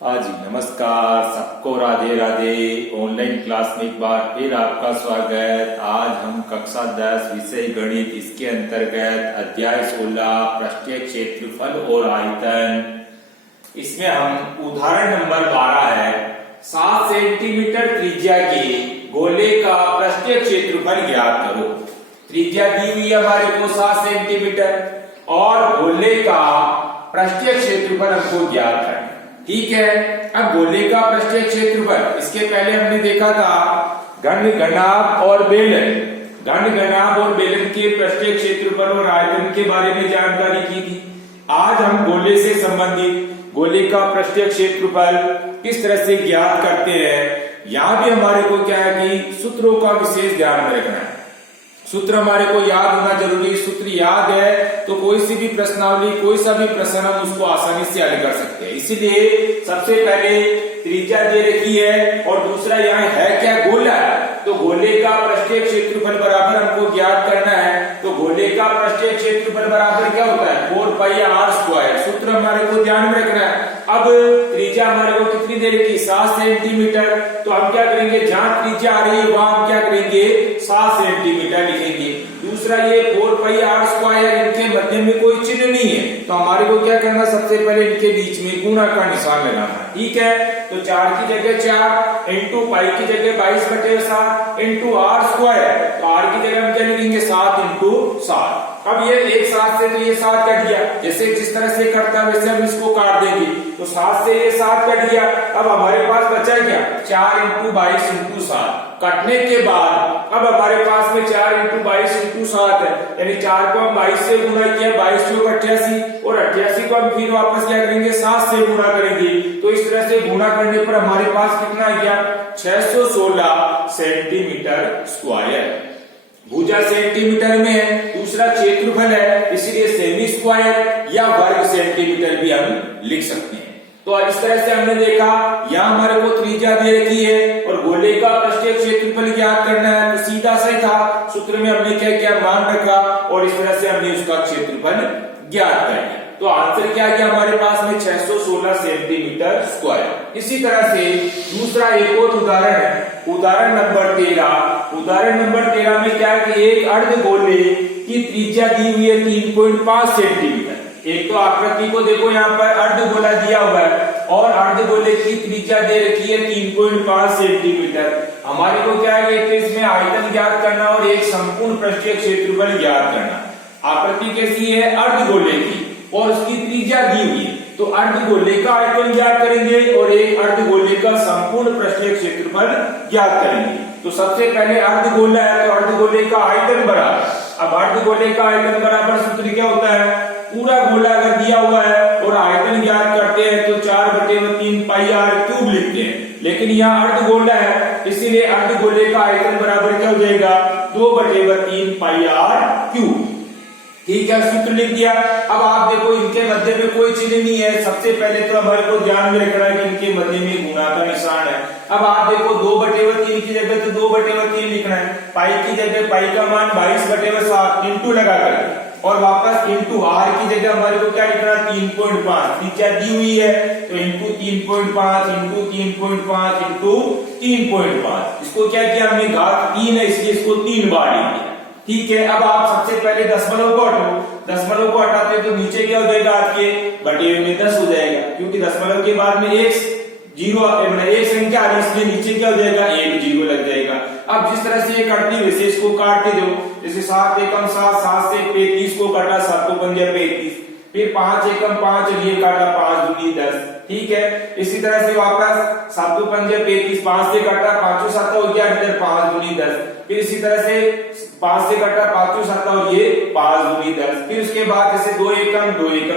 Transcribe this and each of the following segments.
हाँ जी, नमस्कार सबको, राधे राधे। ऑनलाइन क्लास में एक बार फिर आपका स्वागत। आज हम कक्षा 10 विषय गणित, इसके अंतर्गत अध्याय 16 पृष्ठीय क्षेत्रफल और आयतन, इसमें हम उदाहरण नंबर 12 है 7 सेंटीमीटर त्रिज्या के गोले का पृष्ठीय क्षेत्रफल ज्ञात करो। त्रिज्या दी हुई है हमारे को 7 सेंटीमीटर और गोले का पृष्ठीय क्षेत्रफल हमको ज्ञात करना। ठीक है, अब गोले का पृष्ठीय क्षेत्रफल, इसके पहले हमने देखा था घन, घनाभ और बेलन। घन, घनाभ और बेलन के पृष्ठीय क्षेत्रफल और आयतन के बारे में जानकारी की थी। आज हम गोले से संबंधित गोले का पृष्ठीय क्षेत्रफल किस तरह से ज्ञात करते हैं, यहाँ भी हमारे को क्या है कि सूत्रों का विशेष ध्यान में रखना है। सूत्र हमारे को याद होना जरूरी। सूत्र याद है तो कोई सी भी प्रश्नावली, कोई सा भी प्रश्न हम उसको आसानी से हल कर सकते हैं। इसीलिए सबसे पहले त्रिज्या दे रखी है और दूसरा यहाँ है क्या, गोला। तो गोले का पृष्ठीय क्षेत्रफल बराबर हमको ज्ञात करना है। तो गोले का पृष्ठीय क्षेत्रफल बराबर क्या होता है, 4πr²। सूत्र हमारे को ध्यान में रखना है। अब त्रिज्या हमारे को कितनी दे रखी, 7 सेंटीमीटर। तो हम क्या करेंगे, जहां त्रिज्या आ रही है वहां हम क्या करेंगे, 7 सेंटीमीटर लिखेंगे। दूसरा ये 4πr², इनके मध्य में कोई चिन्ह नहीं है, तो हमारे को क्या करना, सबसे पहले इनके बीच में गुणा का निशान लगाना। ठीक है, तो 4 की जगह 4 इंटू पाई की जगह 22/7 इंटू r²। तो r की जगह हम क्या लिखेंगे, 7 इंटू 7। अब ये एक 7 से तो ये 7 कट गया, जैसे जिस तरह से कटता है वैसे हम इसको काट देंगे। तो 7 से ये 7 कट गया। अब हमारे पास बचा क्या, 4 इंटू 22 इंटू 7। कटने के बाद अब हमारे पास में 4 इंटू 22 इंटू 7 है, यानी 4 को हम 22 से गुणा किया, 22 को 88 और 88 को हम फिर वापस क्या करेंगे, 7 से गुणा करेंगे। तो इस तरह से गुणा करने पर हमारे पास कितना आ गया, 616 सेंटीमीटर स्क्वायर। भुजा सेंटीमीटर में है, दूसरा क्षेत्रफल है, इसलिए सेमी स्क्वायर या वर्ग सेंटीमीटर भी हम लिख सकते हैं। तो इस तरह से हमने देखा, यहाँ हमारे को त्रिज्या दे रखी है और गोले का पृष्ठीय क्षेत्रफल ज्ञात करना है। तो सीधा सही था, सूत्र में हमने क्या क्या मान रखा और इस तरह से हमने उसका क्षेत्रफल ज्ञात कर लिया। तो आंसर क्या गया हमारे पास में, 616 सेंटीमीटर स्क्वायर। इसी तरह से दूसरा एक और उदाहरण है, उदाहरण नंबर 13। उदाहरण नंबर 13 में क्या है कि एक अर्धगोले की त्रिज्या दी हुई है 3.5 सेंटीमीटर। एक तो आकृति को देखो, यहाँ पर अर्धगोला दिया हुआ है और अर्धगोले की त्रिज्या दे रखी है 3.5 सेंटीमीटर। हमारे को क्या है, एक इसमें आयतन ज्ञात करना और एक संपूर्ण पृष्ठीय क्षेत्रफल ज्ञात करना। आकृति कैसी है, अर्धगोले की, और उसकी त्रिज्या दी हुई है। तो अर्धगोले का आयतन ज्ञात करेंगे और एक अर्धगोले का संपूर्ण पृष्ठीय क्षेत्रफल ज्ञात करेंगे। तो सबसे पहले अर्धगोला है तो अर्धगोले का आयतन बराबर, अब अर्धगोले का आयतन बराबर सूत्र क्या होता है, पूरा गोला अगर दिया हुआ है और आयतन ज्ञात करते हैं तो 4/3 πr³ लिखते हैं। लेकिन यहाँ अर्धगोला है इसीलिए अर्धगोले का आयतन बराबर क्या हो जाएगा, 2/3 πr³। ठीक है, सूत्र लिख दिया। अब आप देखो इनके मध्य में कोई चिन्ह नहीं है, सबसे पहले तो हमारे को ध्यान में रखना है कि इनके मध्य में गुणा का निशान है। अब आप देखो 2/3 की जगह तो 2/3 लिखना है, पाई की जगह पाई का मान 22/7 इंटू लगा कर और वापस इंटू r की जगह हमारे को क्या लिखना है, 3.5। त्रिज्या दी हुई है तो इंटू 3.5 इंटू 3.5 इंटू 3.5। इसको क्या किया हमने, घात 3 है इसलिए इसको 3 बार लिखा। ठीक है, अब आप सबसे पहले दशमलव को हटाओ, दशमलव को हटाते तो नीचे क्या हो जाएगा, आपके बटे में 10 हो जाएगा, क्योंकि दशमलव के बाद में एक जीरो, एक संख्या आ रही है इसलिए नीचे क्या हो जाएगा, एक जीरो लग जाएगा। अब जिस तरह से ये कटती वैसे इसको काटते दो, जैसे 7 एकम 7, 7 से 35 को काटा, 7 को 35, फिर 5 एकम 5 ये काटा, 5 दूनी 10। ठीक है, इसी तरह से वापस 7 को 35, 5 से काटा, 5 7 हो गया, 5 दूनी 10। फिर इसी तरह से 5 से काटा, 5 7 और ये 5 दूनी 10। फिर उसके बाद जैसे 2 एकम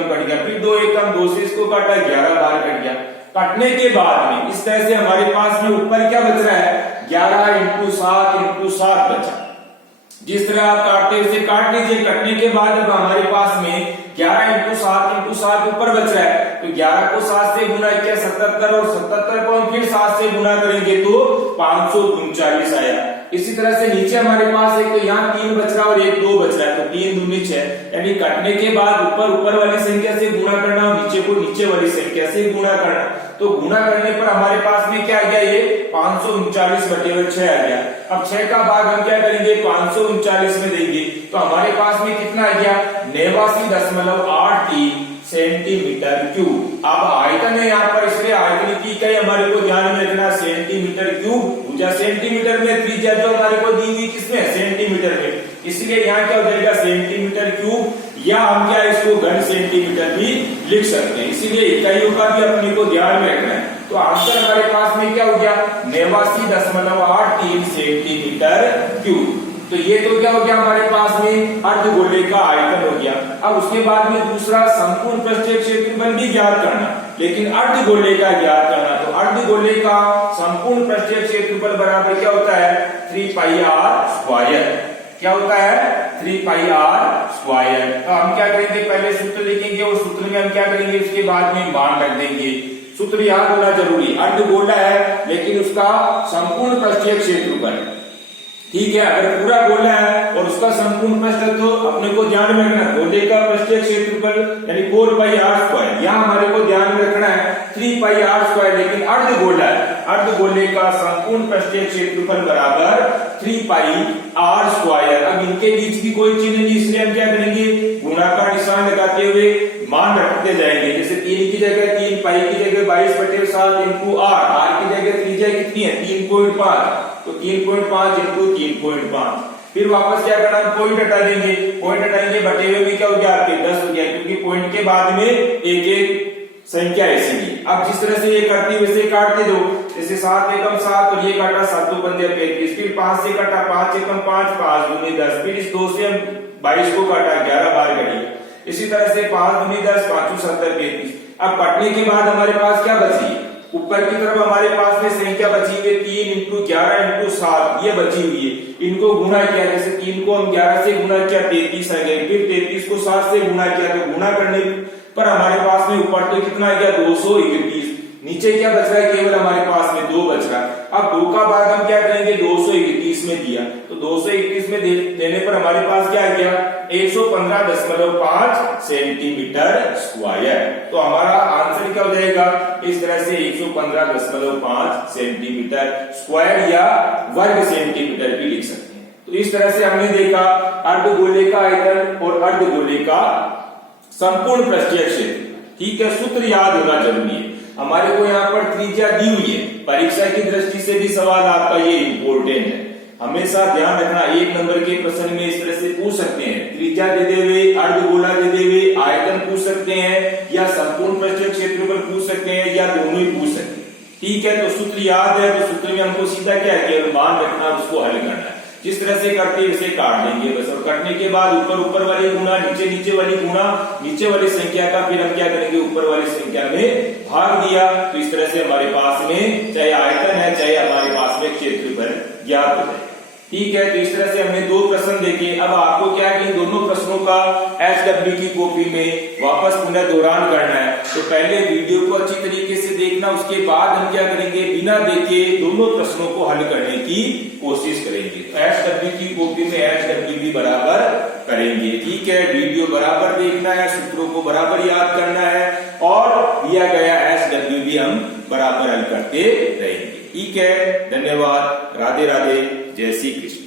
कट गया, फिर 2 एकम 2 से इसको काटा, 11 बार कट गया। कटने के बाद में इस तरह से हमारे पास में ऊपर क्या बच रहा है, 11 इंटू 7 बचा। जिस तरह आप काटते हैं उसे काट लीजिए। कटने के बाद अब हमारे पास में 11 इंटू 7 ऊपर बच रहा है, तो 11 को 7 से गुणा किया 77 और 77 को हम फिर 7 से गुणा करेंगे तो 539 आया। इसी तरह से नीचे हमारे पास एक तो यहाँ 3 बच रहा है और एक 2 बच रहा है, तो 3 दूनी 6, यानी काटने के बाद ऊपर वाली संख्या से गुणा करना और नीचे को नीचे वाली संख्या से गुणा करना। तो गुणा करने पर हमारे पास में क्या आ गया, ये 539/6 आ गया। अब 6 का भाग हम क्या करेंगे, 539 में देंगे, तो हमारे पास में कितना आ गया, 89.83 सेंटीमीटर क्यूब। अब आयतन है यहाँ पर, इसलिए आयतन की इकाई हमारे को ध्यान में रखना, सेंटीमीटर क्यूब। भुजा सेंटीमीटर में, त्रिज्या जो हमारे को दी हुई किसमें, सेंटीमीटर में, इसलिए यहाँ क्या हो जाएगा, सेंटीमीटर क्यूब, या हम क्या इसको घन सेंटीमीटर भी लिख सकते हैं। इसीलिए इकाइयों का भी अपने को ध्यान में रखना है। तो आंसर हमारे पास में क्या हो गया, 89.83 सेंटीमीटर क्यूब। तो ये तो क्या हो गया हमारे पास में अर्धगोले का आयतन हो गया। अब उसके बाद में दूसरा संपूर्ण पृष्ठीय क्षेत्रफल भी ज्ञात करना, लेकिन अर्धगोले का ज्ञात करना। तो अर्धगोले का संपूर्ण पृष्ठीय क्षेत्रफल बराबर क्या होता है, 3πr²। क्या होता है, 3πr²। तो हम क्या करेंगे, पहले सूत्र लिखेंगे और सूत्र में हम क्या करेंगे, उसके बाद में मान रख देंगे। सूत्र याद होना जरूरी, अर्धगोला है लेकिन उसका संपूर्ण पृष्ठीय क्षेत्रफल, ठीक है, अगर पूरा गोला है और उसका संपूर्ण पृष्ठ है तो अपने को ध्यान में रखना गोले का पृष्ठीय क्षेत्रफल यानी 4πr²। यहाँ हमारे को ध्यान में रखना है 3πr², लेकिन अर्धगोला है, अर्धगोले का संपूर्ण पृष्ठीय क्षेत्रफल बराबर 3πr²। अब इनके बीच की कोई चिन्ह नहीं, इसलिए हम क्या करेंगे, गुणा का निशान लगाते हुए मान रखते जाएंगे। जैसे 3 की जगह 3, पाई की जगह 22/7 इंटू r की जगह त्रिज्या कितनी है, 3.5, तो 3.5 इंटू 3.5। फिर वापस क्या करना, पॉइंट हटा देंगे, पॉइंट हटाएंगे, बटे हुए भी क्या हो गया आपके 10 हो गया, क्योंकि पॉइंट के बाद में एक एक संख्या इसीलिए। अब जिस तरह से ये काटती वैसे काटते दो, जैसे 7 एकम 7 और ये काटा 7 2 पंजे 35, फिर 5 से काटा 5 एकम 5, 5 दूनी 10, फिर इस 2 से हम 22 को काटा 11 बार कटी। इसी तरह से 5 दूनी 10, 5 7 35। अब काटने के बाद हमारे पास क्या बची, ऊपर की तरफ हमारे पास में संख्या बची हुई 3 इंटू 11 इंटू 7 ये बची हुई है। इनको गुणा किया, जैसे 3 को हम 11 से गुणा किया 33 आ गया, फिर 33 को 7 से गुणा किया, तो गुणा करने पर हमारे पास में ऊपर तो कितना आ गया 231, नीचे क्या बच रहा है, केवल हमारे पास में 2 बच रहा है। अब 2 का भाग हम क्या करेंगे, 231 में दिया, तो 231 में देने पर हमारे पास क्या आ गया, 115.5 सेंटीमीटर स्क्वायर। तो हमारा आंसर क्या हो जाएगा, इस तरह से 115.5 सेंटीमीटर स्क्वायर या वर्ग सेंटीमीटर भी लिख सकते हैं। तो इस तरह से हमने देखा अर्धगोले का आयतन और अर्धगोले का संपूर्ण पृष्ठीय क्षेत्र। ठीक है, सूत्र याद होना जरूरी है। हमारे को यहाँ पर त्रिज्या दी हुई है, परीक्षा की दृष्टि से भी सवाल आपका ये इंपॉर्टेंट है, हमेशा ध्यान रखना। 1 नंबर के प्रश्न में इस तरह से पूछ सकते हैं, त्रिज्या दे दे हुए, अर्धगोला दे दे हुए, आयतन पूछ सकते हैं, या संपूर्ण पृष्ठीय क्षेत्रफल पूछ सकते हैं, या दोनों ही पूछ सकते हैं। ठीक है, तो सूत्र याद है, तो सूत्र में हमको सीधा क्या है, मान रखना, उसको हल करना है। जिस तरह से करते हैं वैसे काट देंगे बस, और कटने के बाद ऊपर ऊपर वाली गुणा, नीचे नीचे वाली गुणा, नीचे वाली संख्या का फिर हम क्या करेंगे, ऊपर वाली संख्या में भाग दिया। तो इस तरह से हमारे पास में चाहे आयतन है चाहे हमारे पास में क्षेत्रफल ज्ञात हो जाए। ठीक है, तो इस तरह से हमने 2 प्रश्न देखे। अब आपको क्या है कि दोनों प्रश्नों का SW की कॉपी में वापस पुनः दोहरान करना है। तो पहले वीडियो को अच्छी तरीके से देखना, उसके बाद हम क्या करेंगे, बिना देखे दोनों प्रश्नों को हल करने की कोशिश करेंगे। तो SW की कॉपी में SW भी बराबर करेंगे। ठीक है, वीडियो बराबर देखना है, सूत्रों को बराबर याद करना है, और दिया गया SW भी हम बराबर हल करते रहेंगे। ठीक है, धन्यवाद, राधे राधे, जय श्री कृष्ण।